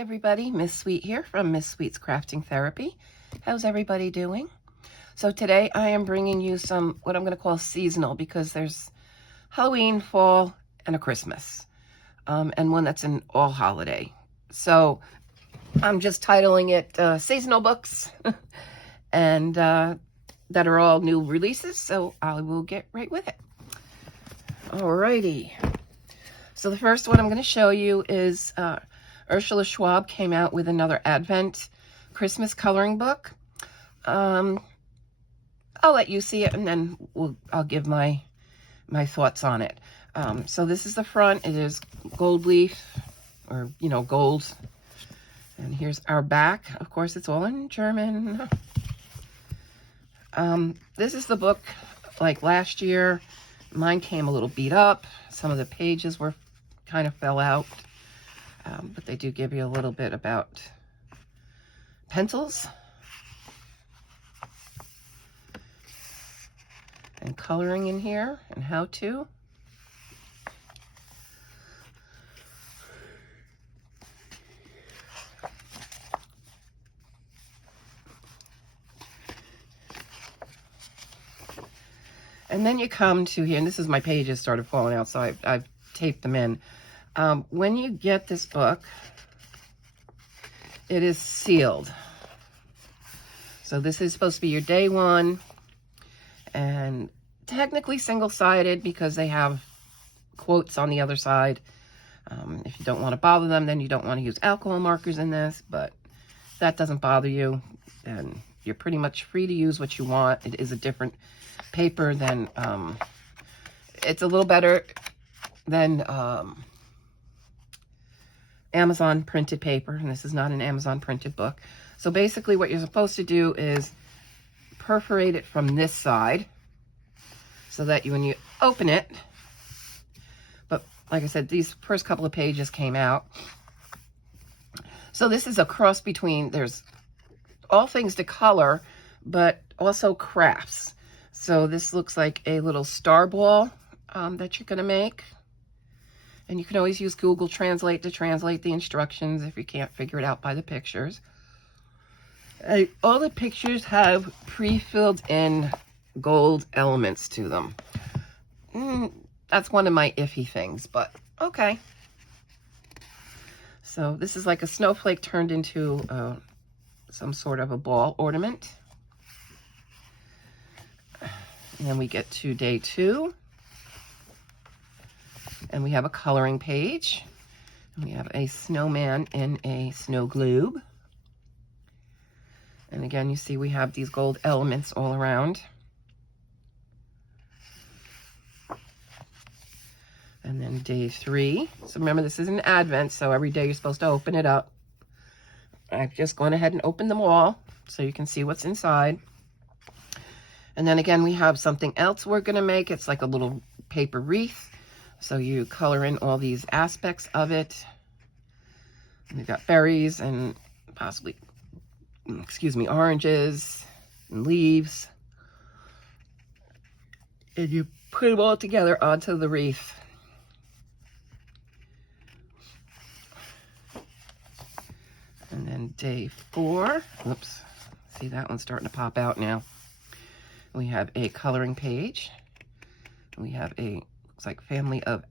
everybody, Miss Sweet here from Miss Sweet's Crafting Therapy. How's everybody doing? So today I am bringing you some, what I'm going to call seasonal, because there's Halloween, fall, and a Christmas, and one that's an all holiday. So I'm just titling it seasonal books and that are all new releases. So I will get right with it. Alrighty. So the first one I'm going to show you is Ursula Schwab came out with another Advent Christmas coloring book. I'll let you see it, and then I'll give my thoughts on it. So this is the front. It is gold leaf, or gold. And here's our back. Of course, it's all in German. This is the book. Like last year, mine came a little beat up. Some of the pages kind of fell out. But they do give you a little bit about pencils and coloring in here and how to. And then you come to here, and this is my pages started falling out, so I've taped them in. When you get this book, it is sealed. So this is supposed to be your day one, and technically single-sided because they have quotes on the other side. If you don't want to bother them, then you don't want to use alcohol markers in this, but that doesn't bother you, and you're pretty much free to use what you want. It is a different paper than, it's a little better than Amazon printed paper, and this is not an Amazon printed book. So basically what you're supposed to do is perforate it from this side so that when you open it, but like I said, these first couple of pages came out. So this is a cross between, there's all things to color, but also crafts. So this looks like a little star ball that you're going to make. And you can always use Google Translate to translate the instructions if you can't figure it out by the pictures. All the pictures have pre-filled in gold elements to them. That's one of my iffy things, but okay. So this is like a snowflake turned into some sort of a ball ornament. And then we get to day 2. And we have a coloring page. And we have a snowman in a snow globe. And again, you see we have these gold elements all around. And then day 3. So remember, this is an Advent, so every day you're supposed to open it up. I've just gone ahead and opened them all so you can see what's inside. And then again, we have something else we're going to make. It's like a little paper wreath. So you color in all these aspects of it. We've got berries and possibly, oranges and leaves. And you put them all together onto the wreath. And then day 4, whoops, see that one's starting to pop out now. We have a coloring page. We have a, looks like family of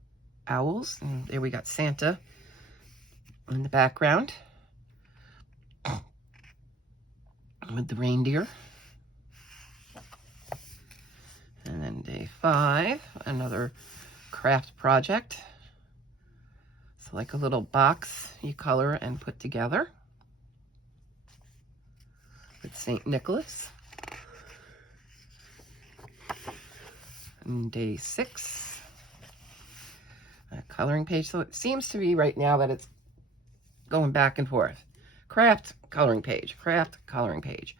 owls. And there we got Santa in the background with the reindeer. And then day 5, another craft project. So like a little box you color and put together with St. Nicholas. And day 6, a coloring page. So it seems to be right now that it's going back and forth. Craft, coloring page, craft, coloring page.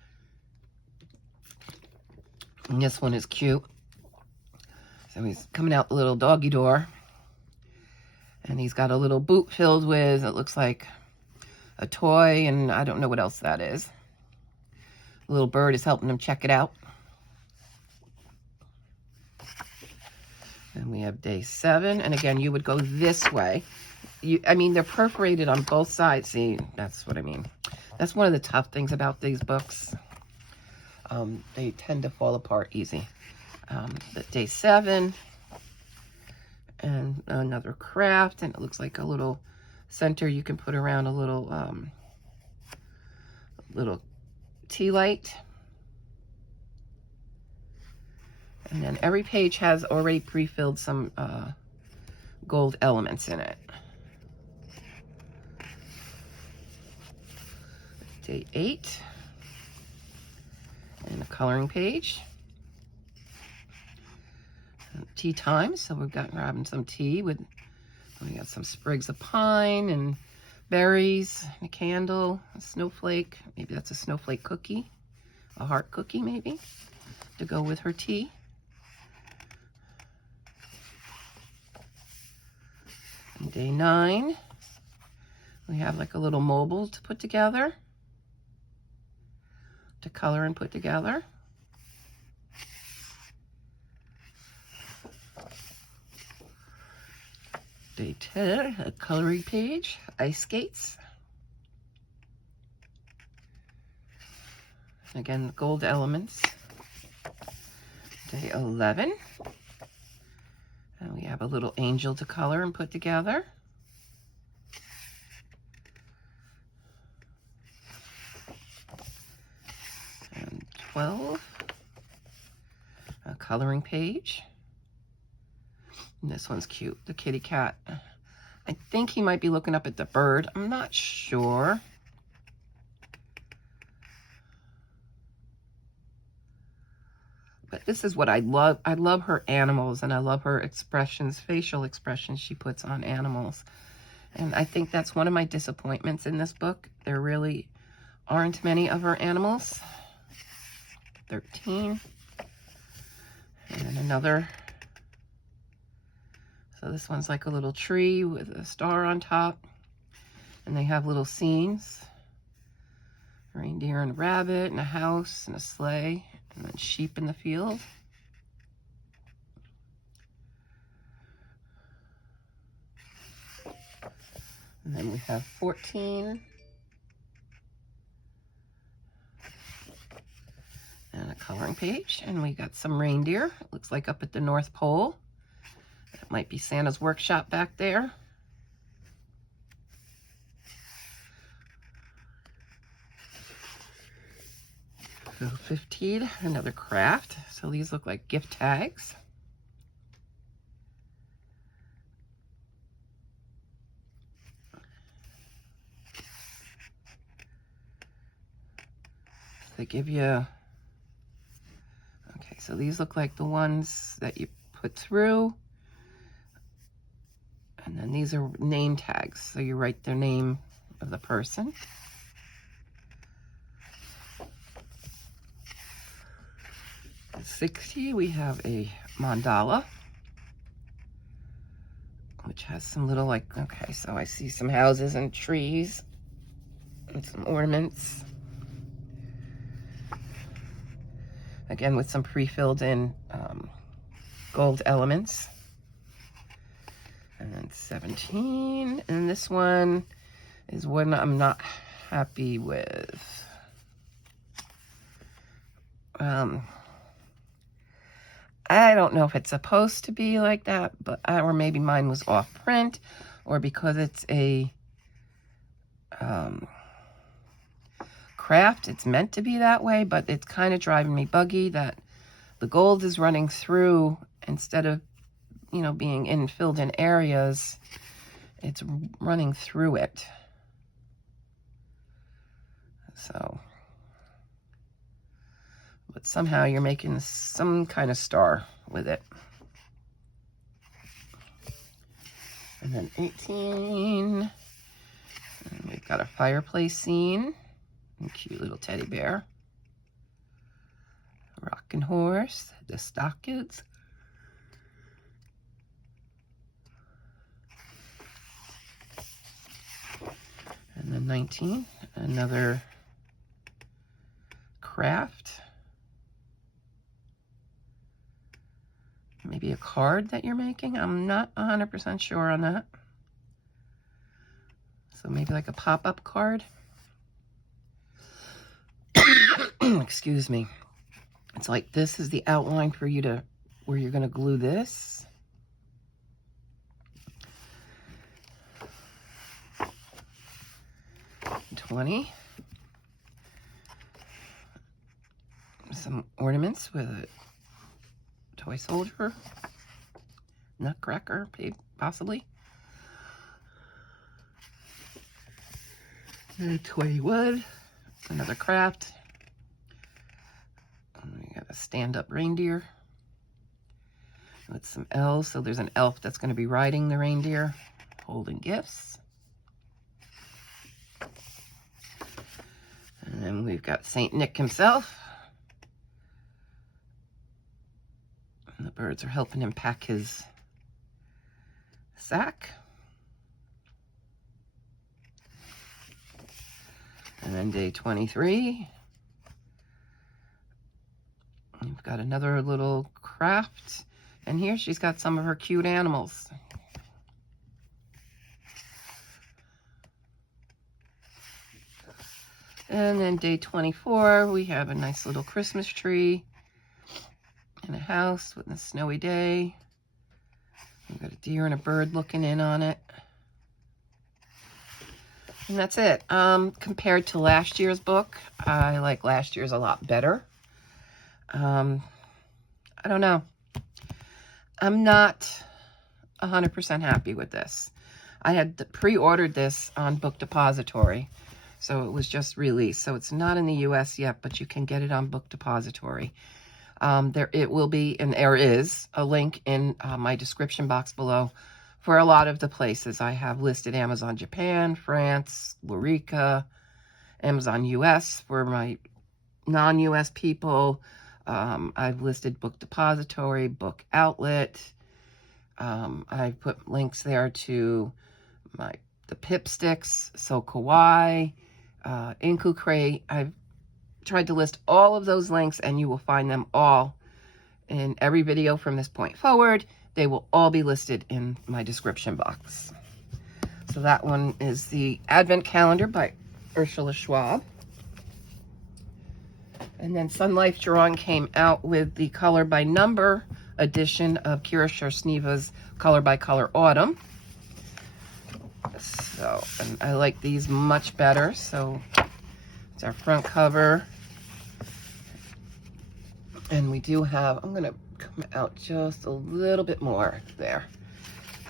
And this one is cute. So he's coming out the little doggy door. And he's got a little boot filled with, it looks like a toy, and I don't know what else that is. A little bird is helping him check it out. And we have day 7, and again, you would go this way. I mean, they're perforated on both sides. See, that's what I mean. That's one of the tough things about these books. They tend to fall apart easy. But day 7, and another craft, and it looks like a little center you can put around a little tea light. And then every page has already pre-filled some gold elements in it. Day 8, and a coloring page. Tea time, so we've got grabbing some tea with, we got some sprigs of pine and berries, and a candle, a snowflake, maybe that's a snowflake cookie, a heart cookie maybe, to go with her tea. And day 9, we have like a little mobile to put together, to color and put together. Day 10, a coloring page, ice skates. Again, gold elements. Day 11, and we have a little angel to color and put together. And 12, a coloring page. And this one's cute, the kitty cat. I think he might be looking up at the bird. I'm not sure. But this is what I love. I love her animals, and I love her expressions, facial expressions she puts on animals. And I think that's one of my disappointments in this book. There really aren't many of her animals. 13. And then another. So this one's like a little tree with a star on top. And they have little scenes. A reindeer and a rabbit and a house and a sleigh. And then sheep in the field. And then we have 14. And a coloring page. And we got some reindeer. It looks like up at the North Pole. That might be Santa's workshop back there. So 15, another craft. So these look like gift tags. They give you, okay, so these look like the ones that you put through. And then these are name tags. So you write the name of the person. At 60, we have a mandala, which has some little, like, okay, so I see some houses and trees and some ornaments. Again, with some pre-filled in gold elements. And then 17, and this one is one I'm not happy with. I don't know if it's supposed to be like that, but or maybe mine was off print, or because it's a craft, it's meant to be that way, but it's kind of driving me buggy that the gold is running through instead of, you know, being filled in areas, it's running through it. So, but somehow you're making some kind of star with it. And then 18, and we've got a fireplace scene, and a cute little teddy bear, a rocking horse, the stockings. And then 19, another craft. Maybe a card that you're making. I'm not 100% sure on that. So maybe like a pop-up card. Excuse me. It's like this is the outline for you to, where you're going to glue this. $20. Some ornaments with a toy soldier, nutcracker, possibly. And 21. Another craft. And we got a stand-up reindeer with some elves. So there's an elf that's going to be riding the reindeer, holding gifts. And then we've got Saint Nick himself. And the birds are helping him pack his sack. And then day 23. We've got another little craft. And here she's got some of her cute animals. And then day 24, we have a nice little Christmas tree in a house with a snowy day. We've got a deer and a bird looking in on it. And that's it. Compared to last year's book, I like last year's a lot better. I don't know. I'm not 100% happy with this. I had pre-ordered this on Book Depository, so it was just released. So it's not in the US yet, but you can get it on Book Depository. It will be, and there is a link in my description box below for a lot of the places. I have listed Amazon Japan, France, Lurica, Amazon US for my non-US people. I've listed Book Depository, Book Outlet. I've put links there to the Pip Sticks, So Kawaii, Inku Crate. I've tried to list all of those links, and you will find them all in every video from this point forward. They will all be listed in my description box. So that one is the Advent Calendar by Ursula Schwab. And then Sun Life Drawing came out with the Color by Number edition of Kira Sharsneva's Color by Color Autumn. So, and I like these much better. So it's our front cover. And we do have, I'm going to come out just a little bit more there.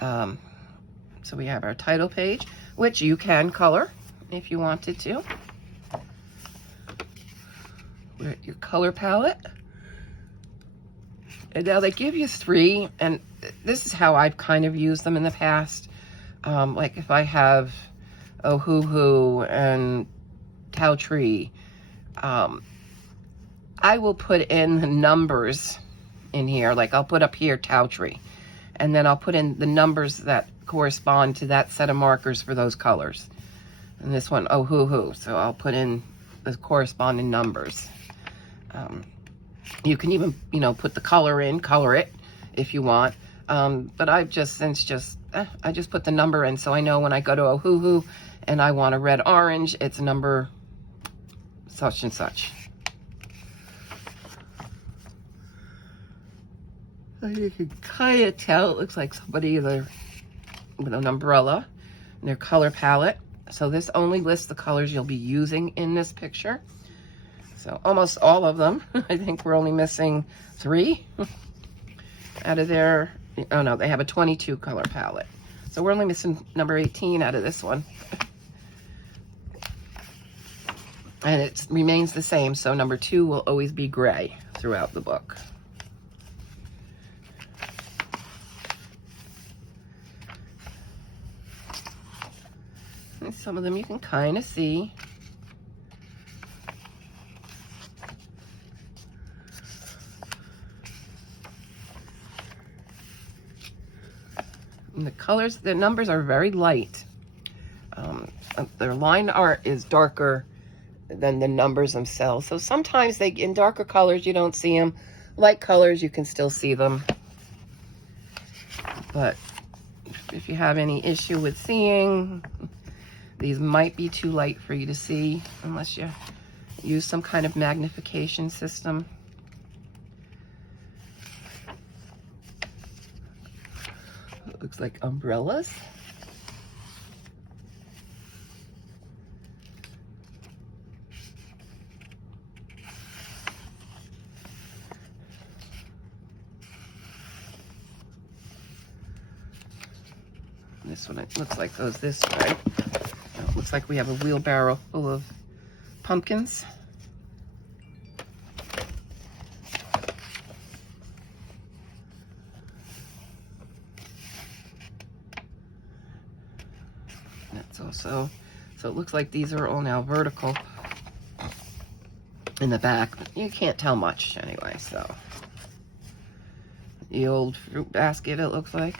So we have our title page, which you can color if you wanted to. We're at your color palette. And now they give you 3, and this is how I've kind of used them in the past. Like if I have Ohuhu and Tau Tree, I will put in the numbers in here. Like I'll put up here Tau Tree, and then I'll put in the numbers that correspond to that set of markers for those colors. And this one, Ohuhu, so I'll put in the corresponding numbers. You can even, put the color in, color it if you want. But I've just I just put the number in, so I know when I go to Ohuhu and I want a red orange, it's number such and such. So you can kind of tell it looks like somebody with an umbrella in their color palette. So this only lists the colors you'll be using in this picture. So almost all of them. I think we're only missing 3 out of their, oh no, they have a 22 color palette. So we're only missing number 18 out of this one. And it remains the same, so number 2 will always be gray throughout the book. And some of them you can kind of see. And the colors, the numbers are very light. Their line art is darker than the numbers themselves. So sometimes in darker colors, you don't see them. Light colors, you can still see them. But if you have any issue with seeing These might be too light for you to see unless you use some kind of magnification system. It looks like umbrellas. This one, it looks like goes this way. It looks like we have a wheelbarrow full of pumpkins. That's also, so it looks like these are all now vertical in the back. You can't tell much anyway, so. The old fruit basket, it looks like.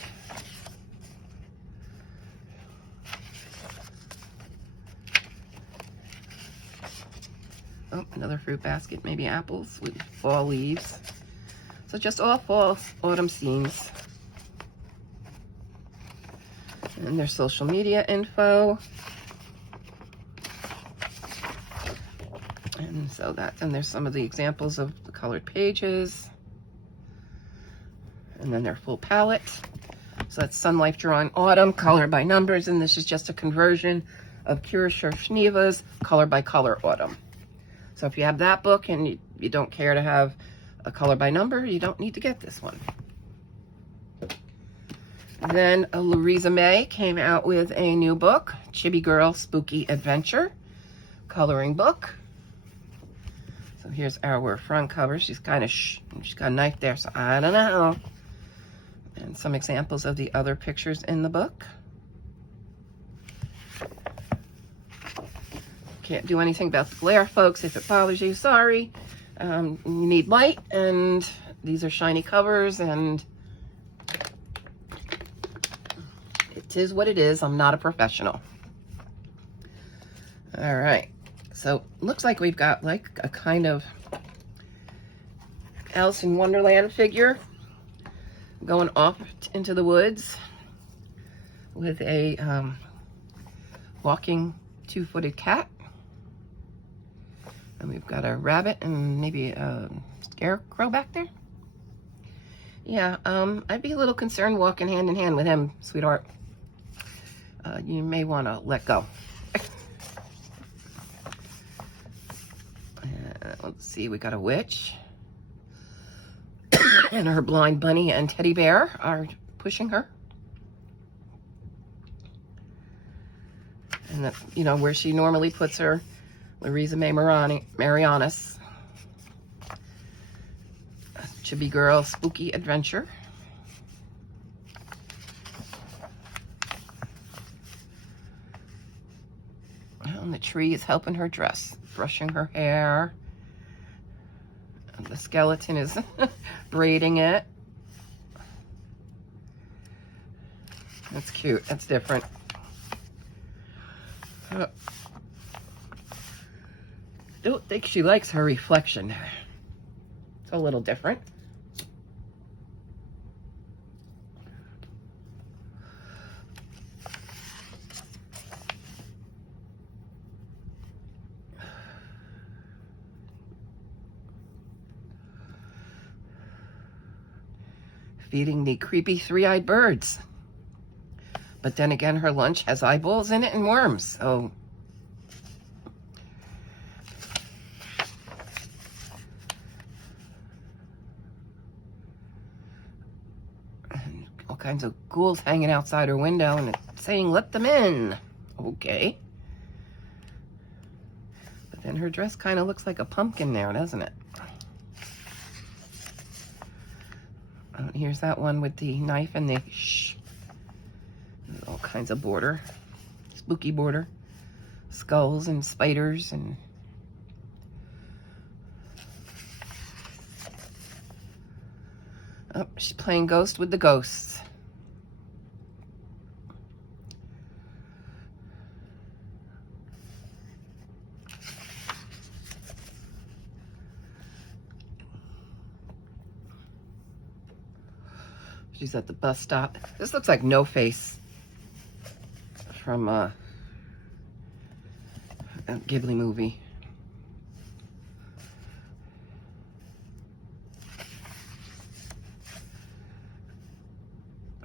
Oh, another fruit basket, maybe apples with fall leaves. So just all fall, autumn scenes. And their social media info. And so that, and there's some of the examples of the colored pages. And then their full palette. So that's Sun Life Drawing Autumn, color by numbers, and this is just a conversion of Kira Shneva's Color by Color Autumn. So if you have that book and you don't care to have a color by number, you don't need to get this one. Then Louise May came out with a new book, Chibi Girl Spooky Adventure, coloring book. So here's our front cover. She's kind of, she's got a knife there, so I don't know. And some examples of the other pictures in the book. Can't do anything about the glare, folks. If it bothers you, sorry. You need light, and these are shiny covers, and it is what it is. I'm not a professional. All right. So looks like we've got like a kind of Alice in Wonderland figure going off into the woods with a walking two-footed cat. And we've got a rabbit and maybe a scarecrow back there. Yeah, I'd be a little concerned walking hand in hand with him, sweetheart. You may want to let go. Let's see, we got a witch. And her blind bunny and teddy bear are pushing her. And that's, you know, where she normally puts her Louise May Marianis. Chibi Girl Spooky Adventure. And the tree is helping her dress, brushing her hair. And the skeleton is braiding it. That's cute. That's different. Don't think she likes her reflection. It's a little different. Feeding the creepy three-eyed birds. But then again, her lunch has eyeballs in it and worms, so. And all kinds of ghouls hanging outside her window and it's saying, let them in. Okay. But then her dress kind of looks like a pumpkin there, doesn't it? Here's that one with the knife and the all kinds of border, spooky border, skulls and spiders and oh, she's playing ghost with the ghosts. She's at the bus stop. This looks like No Face from Ghibli movie.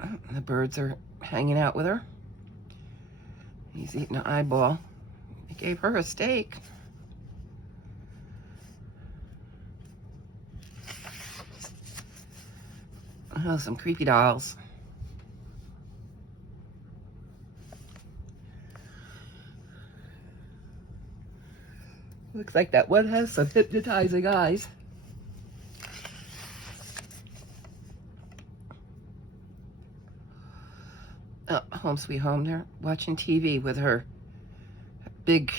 Oh, the birds are hanging out with her. He's eating an eyeball. He gave her a steak. Oh, some creepy dolls. Looks like that one has some hypnotizing eyes. Oh, home sweet home. They're watching TV with her big,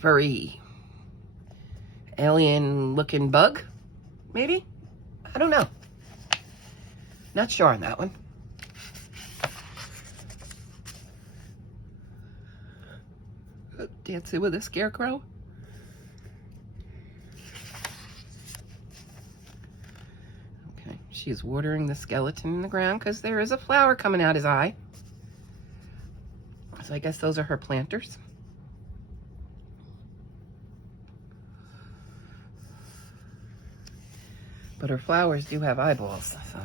furry, alien-looking bug, maybe? I don't know. Not sure on that one. Dancing with a scarecrow. Okay, she's watering the skeleton in the ground because there is a flower coming out his eye. So I guess those are her planters. But her flowers do have eyeballs, so.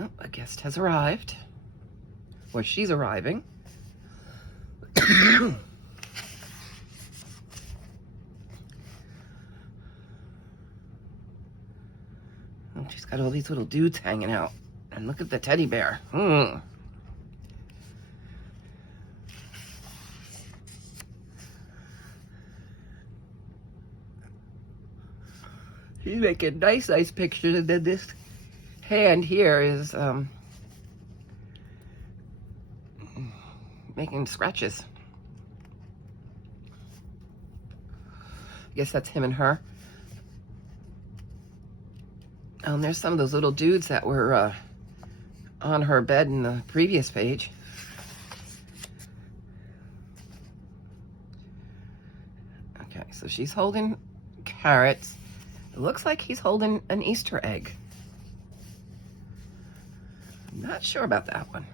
Oh, a guest has arrived. Or she's arriving. Oh, she's got all these little dudes hanging out. And look at the teddy bear. She's making nice pictures, and then this hand here is making scratches. I guess that's him and her. And there's some of those little dudes that were on her bed in the previous page. Okay, so she's holding carrots. It looks like he's holding an Easter egg. I'm not sure about that one.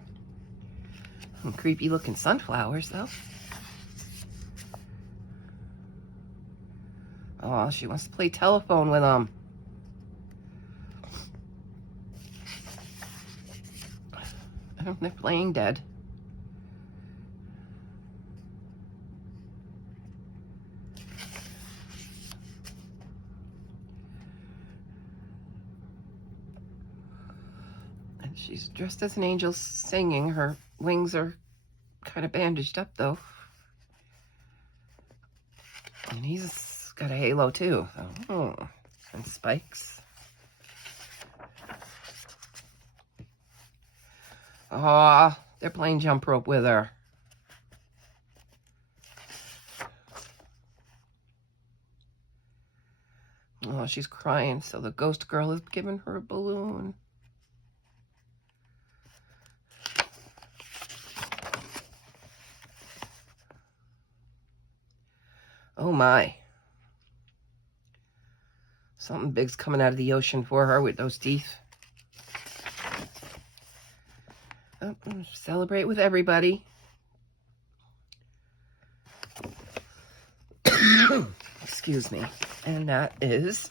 Some creepy looking sunflowers though. Oh, she wants to play telephone with them. They're playing dead. And she's dressed as an angel singing. Her wings are kind of bandaged up though. And he's got a halo too. Oh, and spikes. Oh, they're playing jump rope with her. Oh, she's crying, so the ghost girl is giving her a balloon. Oh my. Something big's coming out of the ocean for her with those teeth. Oh, celebrate with everybody. Excuse me. And that is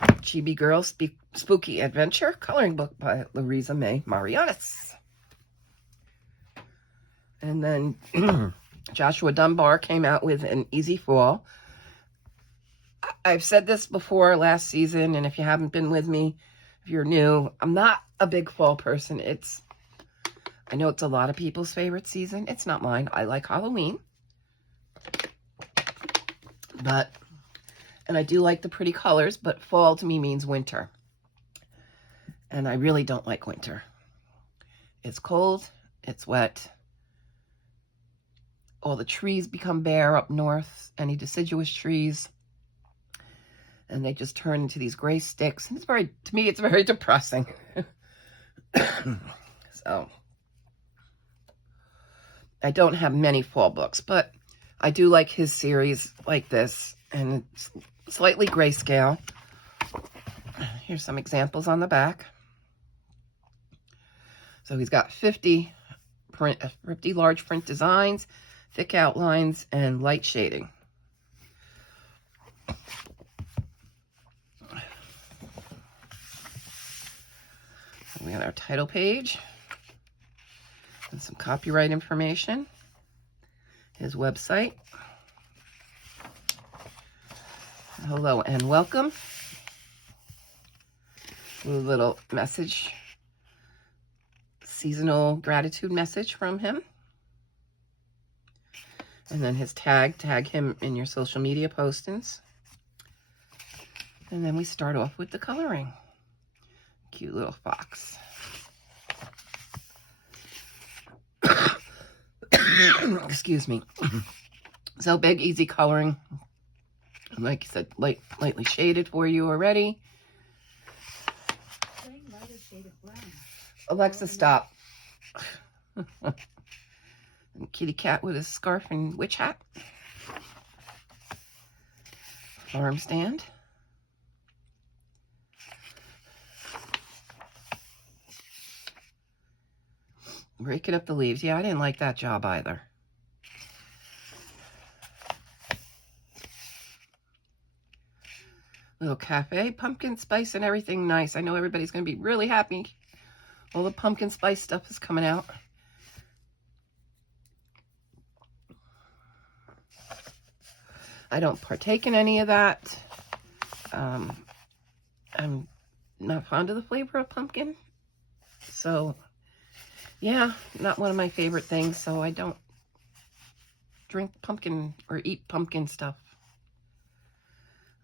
Chibi Girl Spooky Adventure coloring book by Louise May Marianis. And then Joshua Dunbar came out with an Easy Fall. I've said this before last season, and if you haven't been with me, if you're new, I'm not a big fall person. I know it's a lot of people's favorite season. It's not mine. I like Halloween. And I do like the pretty colors, but fall to me means winter. And I really don't like winter. It's cold, it's wet. All the trees become bare up north, any deciduous trees. And they just turn into these gray sticks. And to me, it's very depressing. So, I don't have many fall books, but I do like his series like this. And it's slightly grayscale. Here's some examples on the back. So he's got 50 large print designs, thick outlines, and light shading. We got our title page and some copyright information, his website. Hello and welcome. A little message, seasonal gratitude message from him. And then his tag him in your social media postings. And then we start off with the coloring. Cute little fox. Excuse me. So big, easy coloring. Like I said, lightly shaded for you already. Alexa, stop. Kitty cat with a scarf and witch hat. Farm stand. Breaking up the leaves. Yeah, I didn't like that job either. Little cafe, pumpkin spice and everything nice. I know everybody's going to be really happy. All the pumpkin spice stuff is coming out. I don't partake in any of that. I'm not fond of the flavor of pumpkin. So, yeah, not one of my favorite things. So I don't drink pumpkin or eat pumpkin stuff.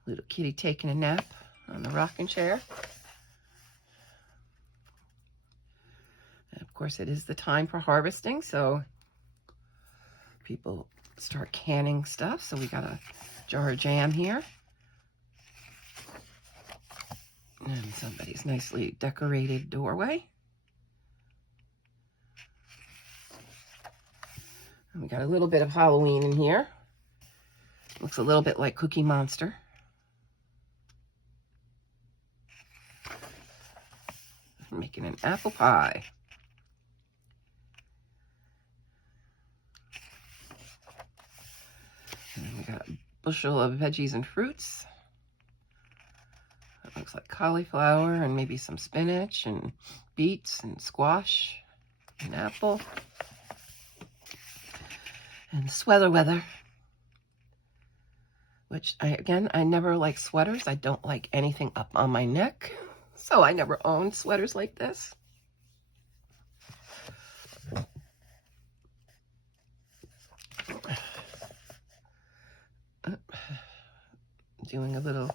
Little kitty taking a nap on the rocking chair. And of course, it is the time for harvesting, so people start canning stuff. So we got a jar of jam here. And somebody's nicely decorated doorway. And we got a little bit of Halloween in here. Looks a little bit like Cookie Monster. Making an apple pie. And we got a bushel of veggies and fruits. That looks like cauliflower and maybe some spinach and beets and squash and apple. And sweater weather. Which, I never like sweaters. I don't like anything up on my neck. So I never owned sweaters like this. Doing a little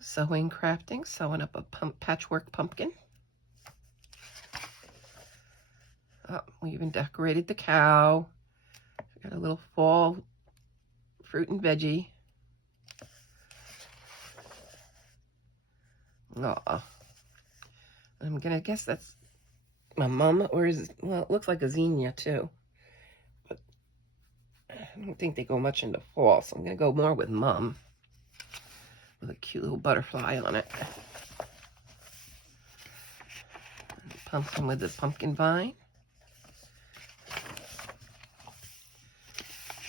sewing crafting, sewing up a patchwork pumpkin. Oh, we even decorated the cow. We got a little fall fruit and veggie. Aw. I'm gonna guess that's my mum, or is it, well, it looks like a zinnia too. But I don't think they go much into fall, so I'm gonna go more with mum. With a cute little butterfly on it. And pumpkin with the pumpkin vine.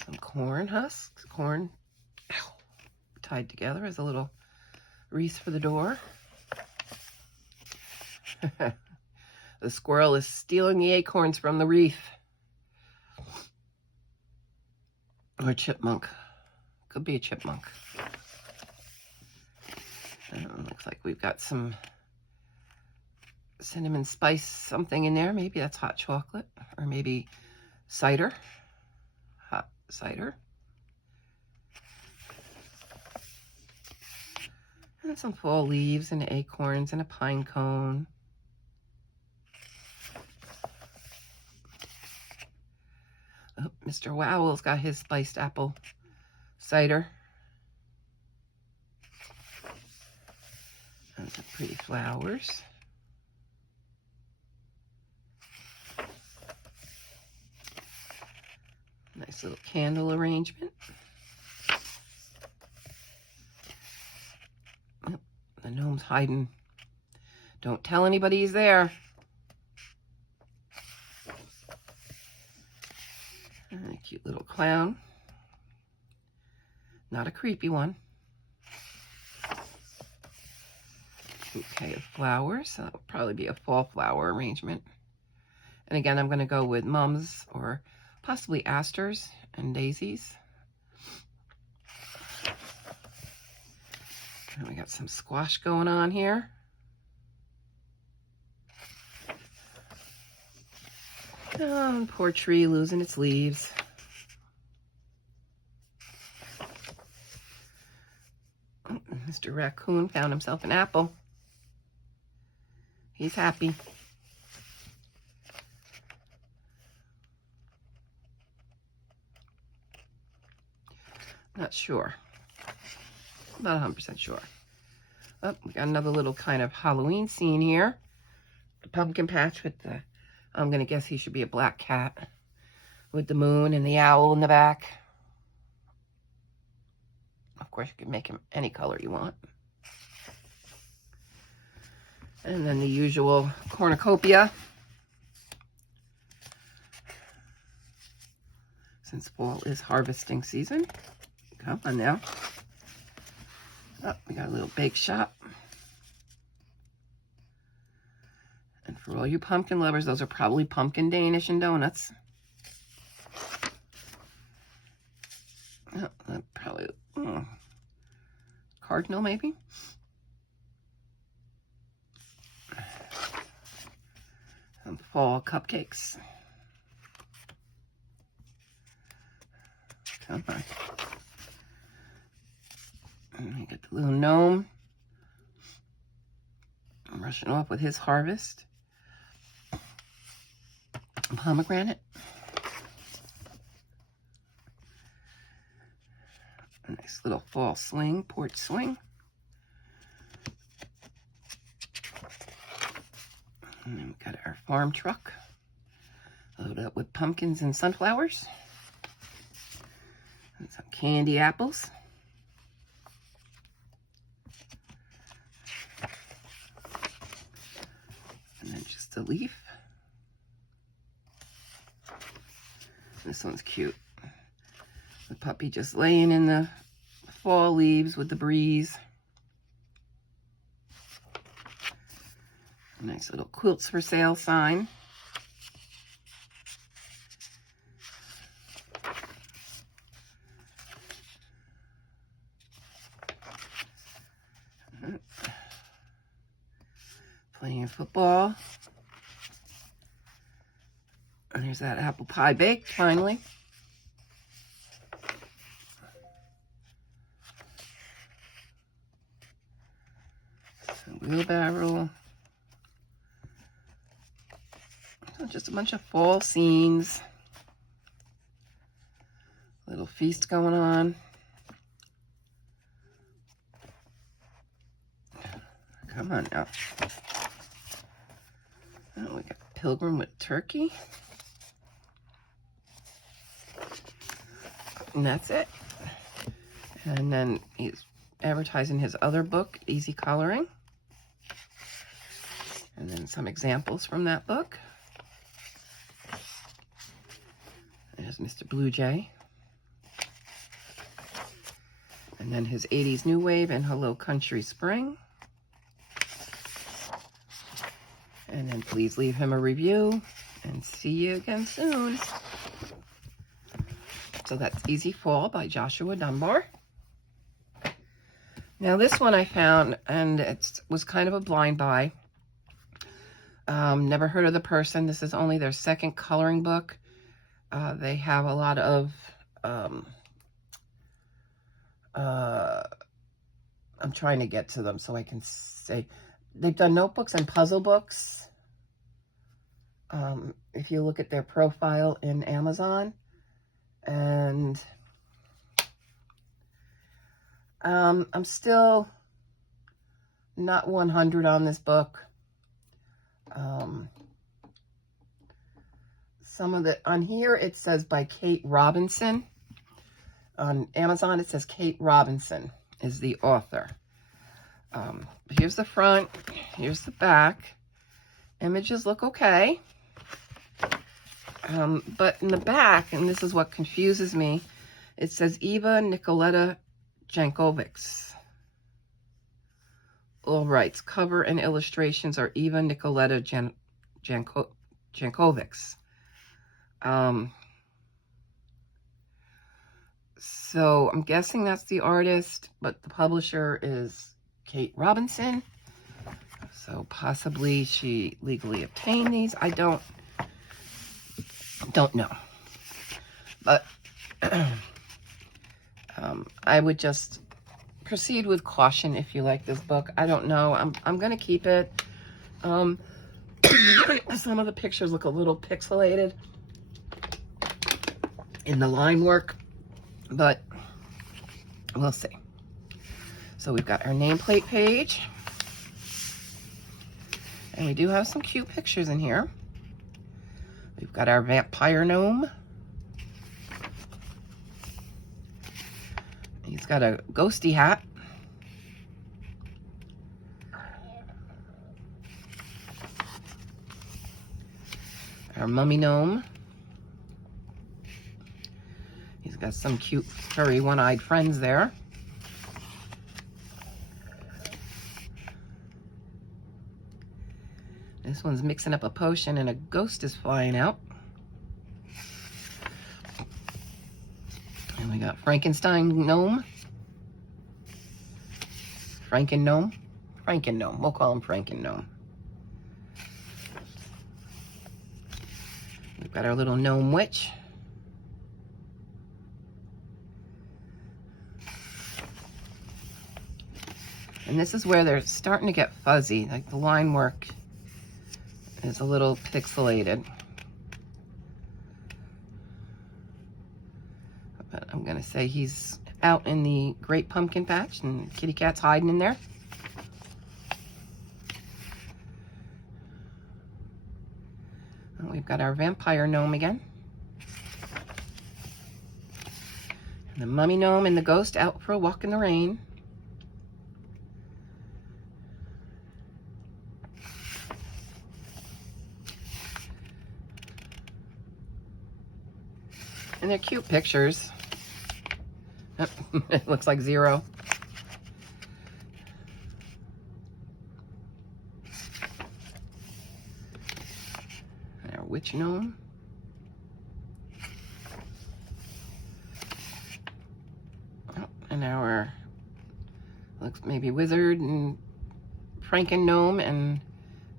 Some corn husks, corn tied together as a little wreath for the door. The squirrel is stealing the acorns from the wreath. Or a chipmunk. Could be a chipmunk. Looks like we've got some cinnamon spice something in there. Maybe that's hot chocolate. Or maybe cider. Hot cider. And some fall leaves and acorns and a pine cone. Oh, Mr. Wowell's got his spiced apple cider. And some pretty flowers. Nice little candle arrangement. Oh, the gnome's hiding. Don't tell anybody he's there. clown. Not a creepy one. Bouquet of flowers. So that'll probably be a fall flower arrangement. And again, I'm going to go with mums or possibly asters and daisies. And we got some squash going on here. Oh, poor tree losing its leaves. Oh, Mr. Raccoon found himself an apple. He's happy. Not sure. Not 100% sure. Oh, we got another little kind of Halloween scene here. The pumpkin patch with the, I'm going to guess he should be a black cat with the moon and the owl in the back. Of course, you can make him any color you want. And then the usual cornucopia. Since fall is harvesting season. Come on now. Oh, we got a little bake shop. And for all you pumpkin lovers, those are probably pumpkin Danish and donuts. Oh, probably cardinal maybe. Some fall cupcakes. Come on. And we get the little gnome. I'm rushing off with his harvest. Pomegranate. A nice little fall swing, porch swing. And then we got our farm truck. Loaded up with pumpkins and sunflowers. And some candy apples. And then just a leaf. This one's cute. The puppy just laying in the fall leaves with the breeze. A nice little quilts for sale sign. Playing football. And there's that apple pie baked, finally. Some wheelbarrow. So just a bunch of fall scenes. Little feast going on. Come on now. Oh, we got pilgrim with turkey. And that's it. And then he's advertising his other book, Easy Coloring. And then some examples from that book. There's Mr. Blue Jay. And then his 80s New Wave and Hello Country Spring. And then please leave him a review and see you again soon. So that's Easy Fall by Joshua Dunbar. Now this one I found, and it was kind of a blind buy. Never heard of the person. This is only their second coloring book. They have a lot of, I'm trying to get to them so I can say, they've done notebooks and puzzle books. If you look at their profile in Amazon, and I'm still not 100 on this book. Some of the, on here it says by Kate Robinson. On Amazon it says Kate Robinson is the author. Here's the front, here's the back. Images look okay. But in the back, and this is what confuses me, it says Eva Nicoletta Jankovics. All rights, cover and illustrations are Eva Nicoletta Jankovics. So I'm guessing that's the artist, but the publisher is Kate Robinson. So possibly she legally obtained these. I don't know. But I would just proceed with caution if you like this book. I don't know. I'm going to keep it. Some of the pictures look a little pixelated in the line work, but we'll see. So we've got our nameplate page. And we do have some cute pictures in here. We've got our vampire gnome. He's got a ghosty hat. Our mummy gnome. He's got some cute furry one-eyed friends there. This one's mixing up a potion and a ghost is flying out. And we got Frankenstein gnome. Franken gnome. We'll call him Franken gnome. We've got our little gnome witch. And this is where they're starting to get fuzzy. Like the line work is a little pixelated. But I'm going to say he's out in the Great Pumpkin Patch and Kitty Cat's hiding in there. And we've got our vampire gnome again. And the mummy gnome and the ghost out for a walk in the rain. And they're cute pictures. It looks like Zero. And our witch gnome. Oh, and our, looks maybe wizard and Franken gnome and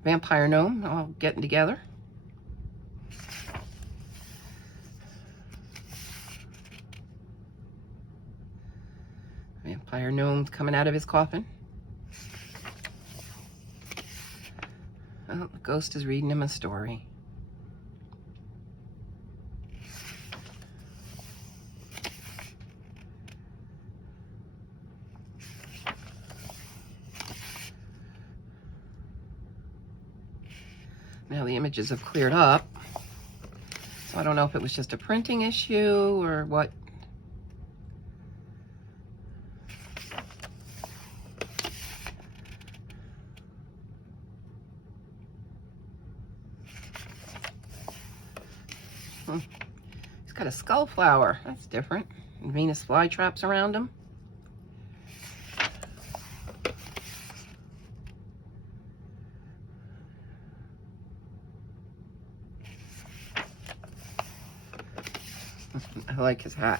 vampire gnome all getting together. Vampire gnome's coming out of his coffin. Oh, the ghost is reading him a story. Now the images have cleared up. So I don't know if it was just a printing issue or what. He's got a skull flower. That's different. And Venus flytraps around him. I like his hat.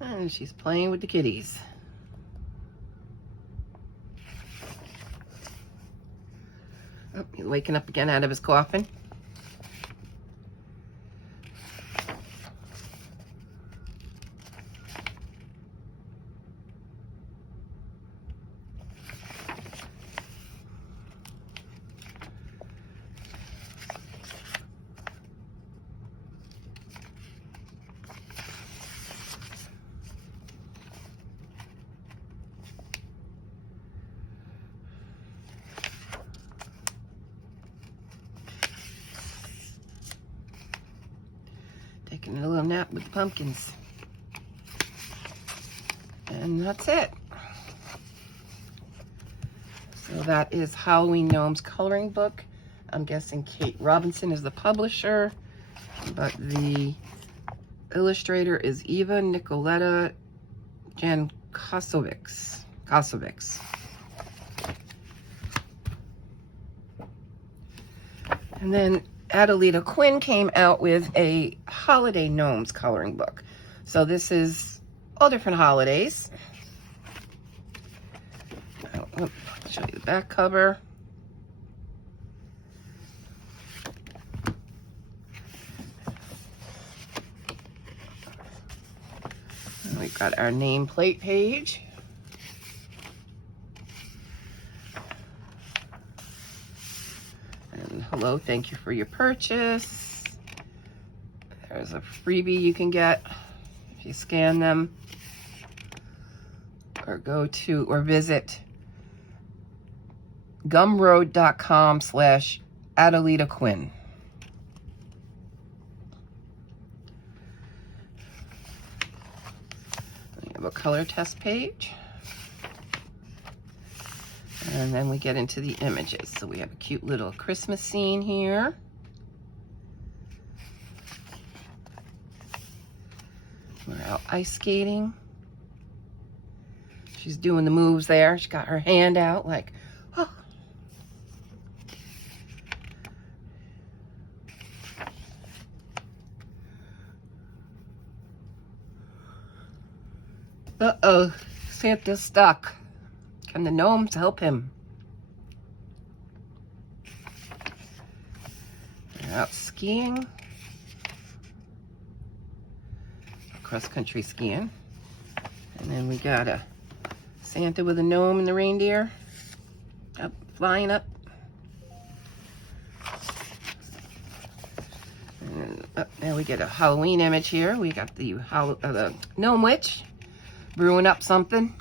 And she's playing with the kitties. Oh, he's waking up again out of his coffin. Taking a little nap with the pumpkins. And that's it. that is Halloween Gnomes coloring book. I'm guessing Kate Robinson is the publisher, but the illustrator is Eva Nicoletta Jankosovics. And then Adelita Quinn came out with a Holiday Gnomes coloring book. So this is all different holidays. I'll show you the back cover. And we've got our nameplate page. And hello, thank you for your purchase. There's a freebie you can get if you scan them or go to or visit gumroad.com/Adelita Quinn. We have a color test page. And then we get into the images. So we have a cute little Christmas scene here. We're out ice skating. She's doing the moves there. She got her hand out like, oh. Uh-oh, Santa's stuck. Can the gnomes help him? They're out skiing. Cross-country skiing. And then we got a Santa with a gnome and the reindeer up, flying up. And there we get a Halloween image here. We got the gnome witch brewing up something.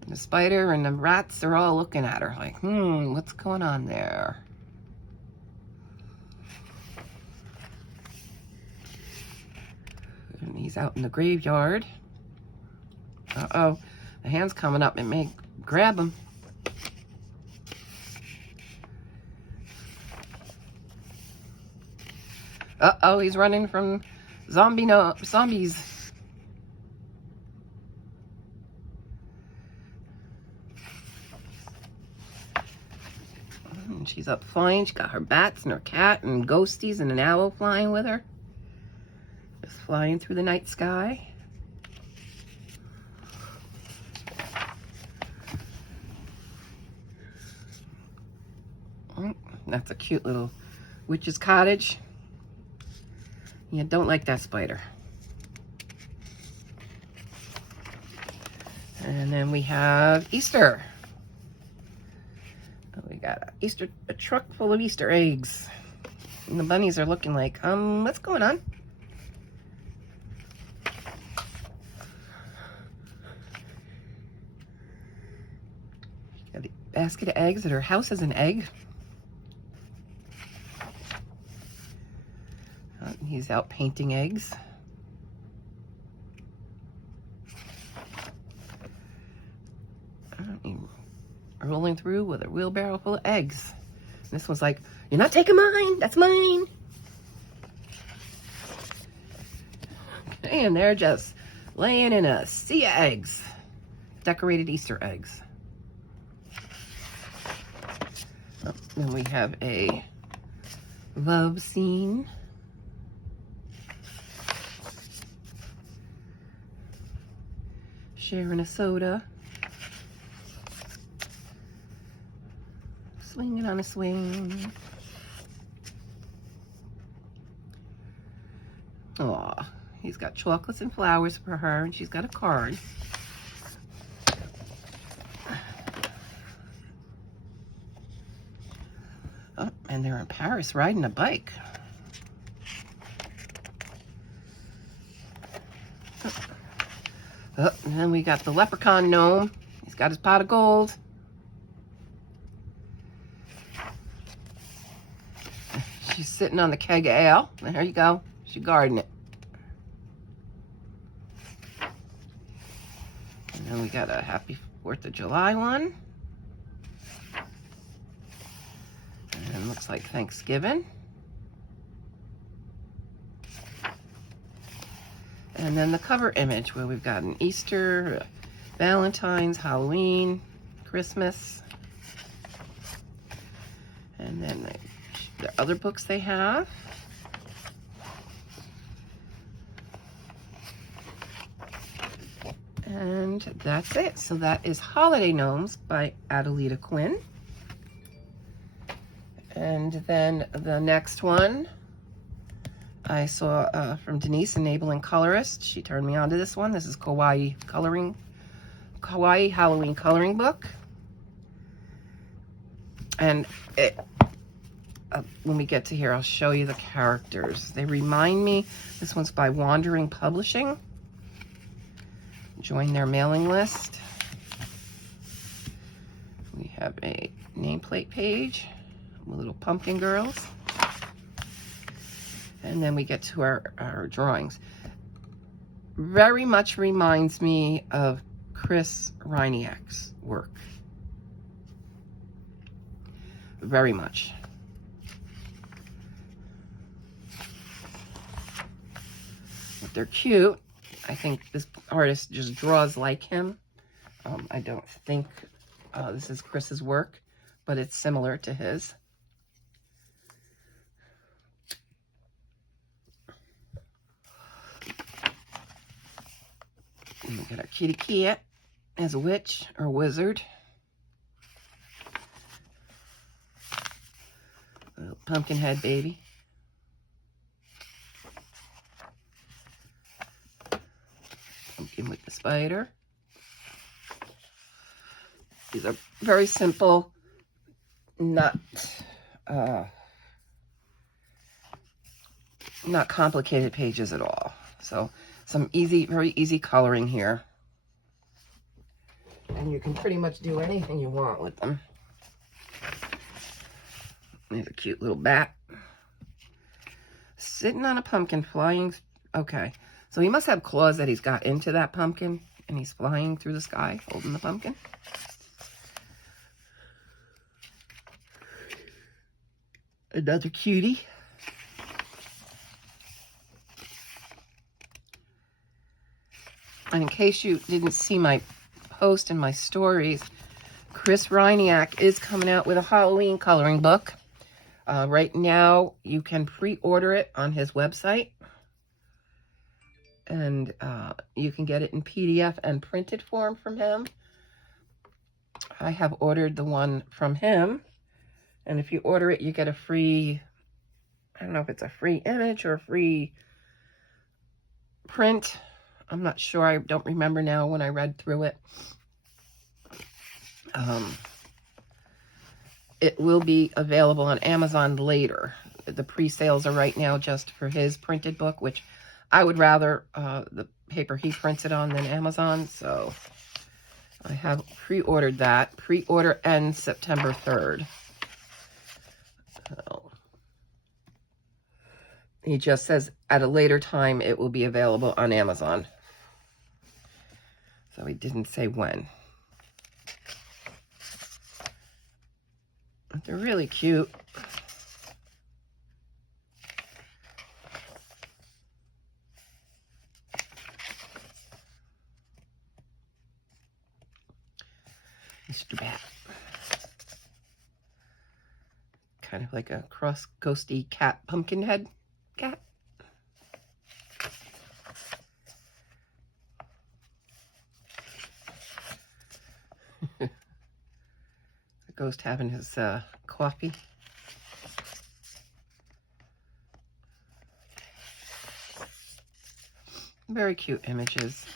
And the spider and the rats are all looking at her like, what's going on there? And he's out in the graveyard. Uh-oh, the hand's coming up. It may grab him. Uh-oh, he's running from zombies. And she's up flying. She got her bats and her cat and ghosties and an owl flying with her. Just flying through the night sky. That's a cute little witch's cottage. You don't like that spider. And then we have Easter. We got a truck full of Easter eggs. And the bunnies are looking like, what's going on? Got a basket of eggs, and her house is an egg. He's out painting eggs. Rolling through with a wheelbarrow full of eggs. And this one's like, you're not taking mine, that's mine. And they're just laying in a sea of eggs. Decorated Easter eggs. Then we have a love scene. Sharing a soda. Swinging on a swing. Aw, he's got chocolates and flowers for her, and she's got a card. Oh, and they're in Paris riding a bike. Oh, and then we got the leprechaun gnome. He's got his pot of gold. She's sitting on the keg of ale. There you go. She's guarding it. And then we got a Happy 4th of July one. looks like Thanksgiving. And then the cover image where we've got an Easter, Valentine's, Halloween, Christmas. And then the other books they have. And that's it. So that is Holiday Gnomes by Adelita Quinn. And then the next one I saw from Denise, Enabling Colorist. She turned me on to this one. This is Kawaii Halloween coloring book. And it, when we get to here, I'll show you the characters. They remind me, this one's by Wandering Publishing. Join their mailing list. We have a nameplate page with little pumpkin girls. And then we get to our drawings. Very much reminds me of Chris Ryniak's work. Very much. But they're cute. I think this artist just draws like him. I don't think this is Chris's work, but it's similar to his. And we got our kitty cat as a witch or wizard. A little pumpkin head baby. Pumpkin with the spider. These are very simple, not complicated pages at all. So some easy, very easy coloring here. And you can pretty much do anything you want with them. There's a cute little bat. Sitting on a pumpkin, flying. Okay, so he must have claws that he's got into that pumpkin, and he's flying through the sky, holding the pumpkin. Another cutie. And in case you didn't see my post in my stories, Chris Ryniak is coming out with a Halloween coloring book. Right now, you can pre-order it on his website. And you can get it in PDF and printed form from him. I have ordered the one from him. And if you order it, you get a free, I don't know if it's a free image or a free print. I'm not sure. I don't remember now when I read through it. It will be available on Amazon later. The pre-sales are right now just for his printed book, which I would rather the paper he prints it on than Amazon. So I have pre-ordered that. Pre-order ends September 3rd. So he just says at a later time it will be available on Amazon. So he didn't say when. But they're really cute. Mr. Bat. Kind of like a cross ghosty cat, pumpkin head cat. The ghost having his coffee. Very cute images.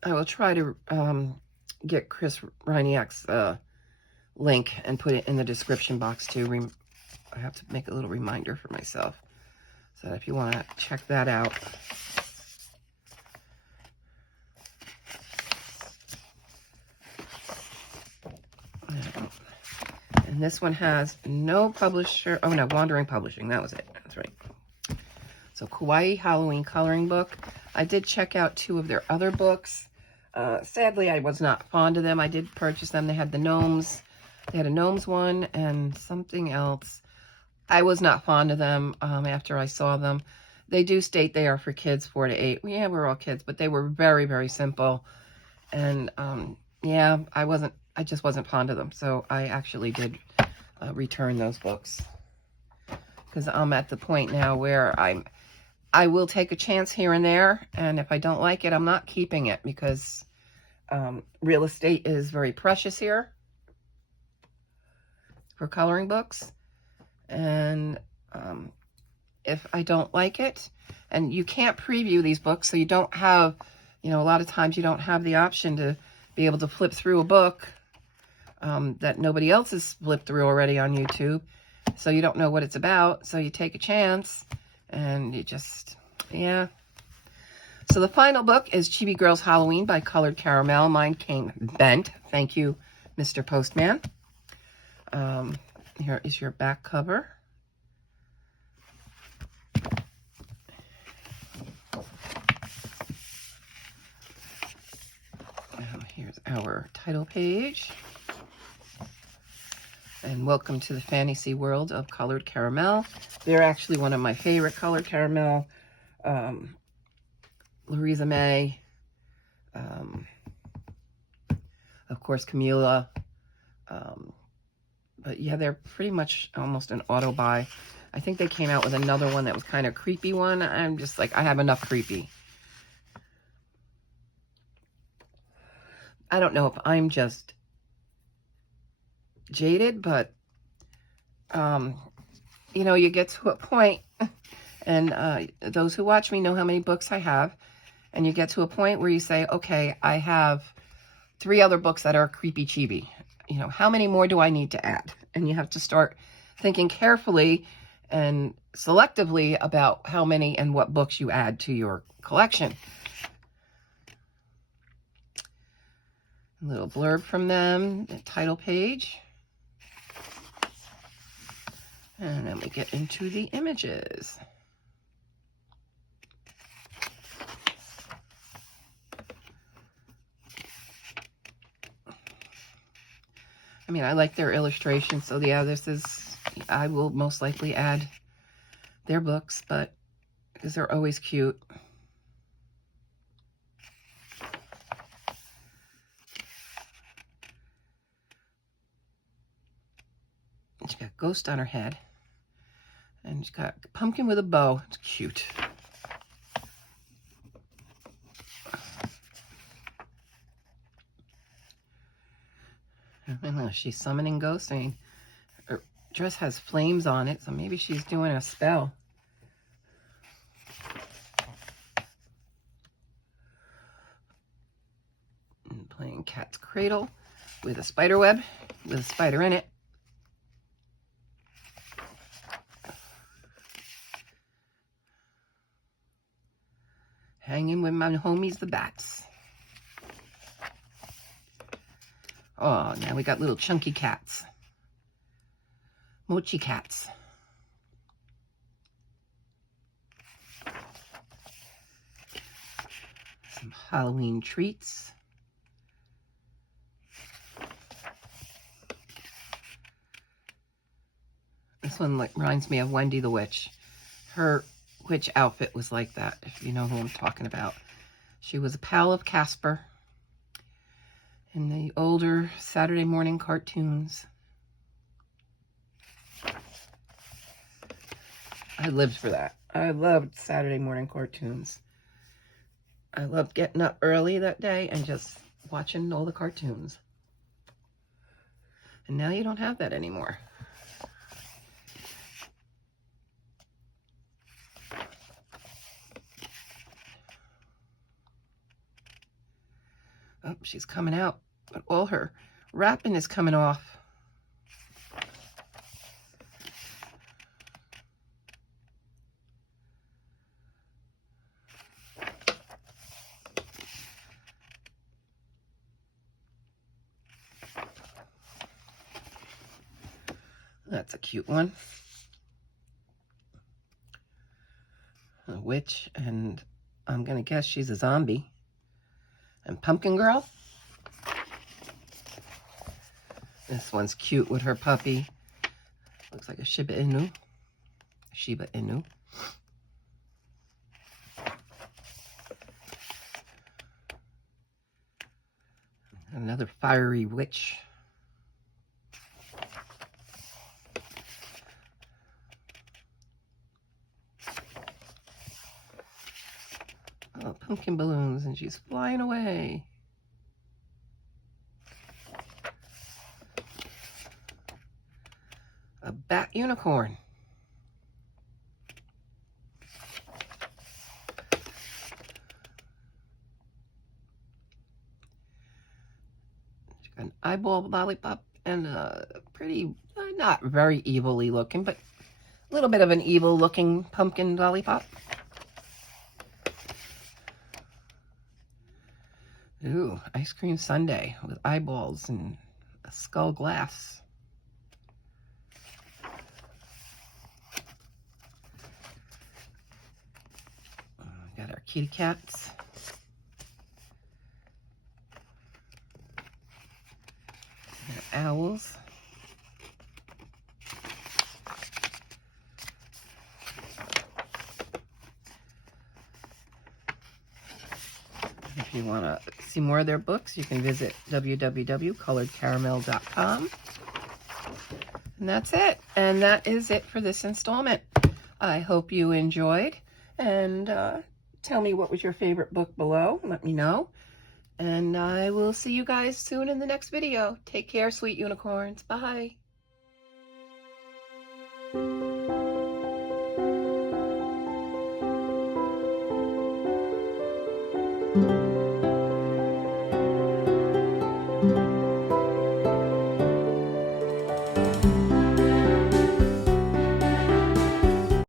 I will try to get Chris Ryniak's link and put it in the description box too. I have to make a little reminder for myself. So if you want to check that out. And this one has no publisher. Oh, no, Wandering Publishing. That was it. That's right. So Kawaii Halloween coloring book. I did check out 2 of their other books. Sadly, I was not fond of them. I did purchase them. They had the gnomes. They had a gnomes one and something else. I was not fond of them after I saw them. They do state they are for kids 4 to 8. Yeah, we're all kids, but they were very, very simple. And yeah, I just wasn't fond of them. So I actually did return those books. Because I'm at the point now where I will take a chance here and there. And if I don't like it, I'm not keeping it because real estate is very precious here for coloring books. And if I don't like it, and you can't preview these books, so you don't have, you know, a lot of times you don't have the option to be able to flip through a book that nobody else has flipped through already on YouTube. So you don't know what it's about. So you take a chance and you just, yeah. So the final book is Chibi Girls Halloween by Colored Caramel. Mine came bent. Thank you, Mr. Postman. Here is your back cover. Here's our title page. And welcome to the fantasy world of Colored Caramel. They're actually one of my favorite Colored Caramel. Louise May. Of course, Camila. But yeah, they're pretty much almost an auto buy. I think they came out with another one that was kind of creepy one. I'm just like, I have enough creepy. I don't know if I'm just jaded, but, you know, you get to a point, and those who watch me know how many books I have, and you get to a point where you say, okay, I have 3 other books that are creepy chibi. You know, how many more do I need to add? And you have to start thinking carefully and selectively about how many and what books you add to your collection. A little blurb from them, the title page. And then we get into the images. I mean, I like their illustrations, so yeah, I will most likely add their books, but because they're always cute. She's got a ghost on her head. And she's got a pumpkin with a bow. It's cute. I don't know, she's summoning ghosts. I mean, her dress has flames on it, so maybe she's doing a spell. And playing cat's cradle with a spider web, with a spider in it. Hanging with my homies, the bats. Oh, now we got little chunky cats. Mochi cats. Some Halloween treats. This one reminds me of Wendy the Witch. Her witch outfit was like that, if you know who I'm talking about. She was a pal of Casper in the older Saturday morning cartoons. I lived for that. I loved Saturday morning cartoons. I loved getting up early that day and just watching all the cartoons. And now you don't have that anymore. Oh, she's coming out, but all her wrapping is coming off. That's a cute one. A witch, and I'm gonna guess she's a zombie. And Pumpkin Girl. This one's cute with her puppy. Looks like a Shiba Inu. Shiba Inu. Another fiery witch. Oh, pumpkin balloons, and she's flying away. A bat unicorn. She's got an eyeball lollipop and a pretty, not very evilly looking, but a little bit of an evil looking pumpkin lollipop. Ooh, ice cream sundae with eyeballs and a skull glass. Got our kitty cats. Our owls. If you want to see more of their books, you can visit www.coloredcaramel.com. And that's it. And that is it for this installment. I hope you enjoyed. And tell me what was your favorite book below. Let me know. And I will see you guys soon in the next video. Take care, sweet unicorns. Bye.